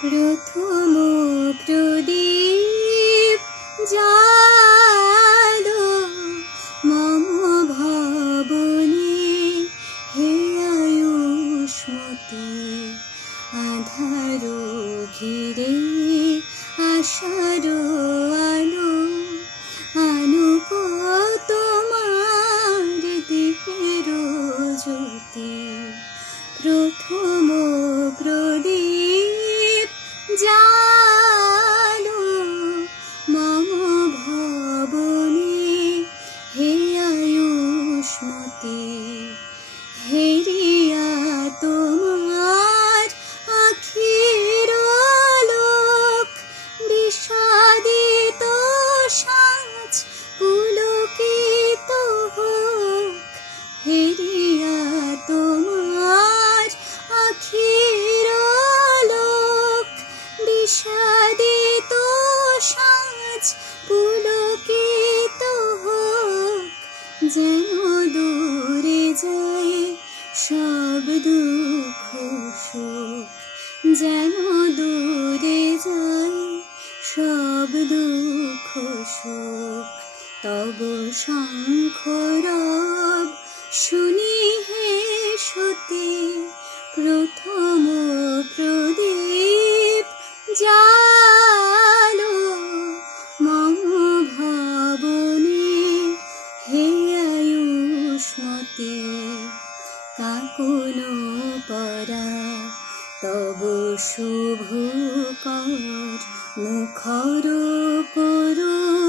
প্রথম প্রদীপ জালো মম ভবনে, হে আয়ুষ্মতী। আধার ঘিরে আশার আলো, আনুক তোমার দীপের জ্যোতি। প্রথম প্রদীপ জালো মম ভবনে, হে আয়ুষ্মতী। হেরিয়া তোমার আখির আলোক, বিষাদিত সাজ পুলকিত হোক। হেরিয়া তোমার আখির আলোক, বিষাদিত সাজ পুলকিত হোক। যেন দূরে যায় সব দুঃখ শোক, যেন দূরে যায় সব দুঃখ শোক। তব শঙ্খ রব শুনি হে সতী, প্রথম প্রদীপ জালো মম ভবনে, হে আয়ুষ্মতী। কাকুন পরা তব শুভ কর, মুখর করুণ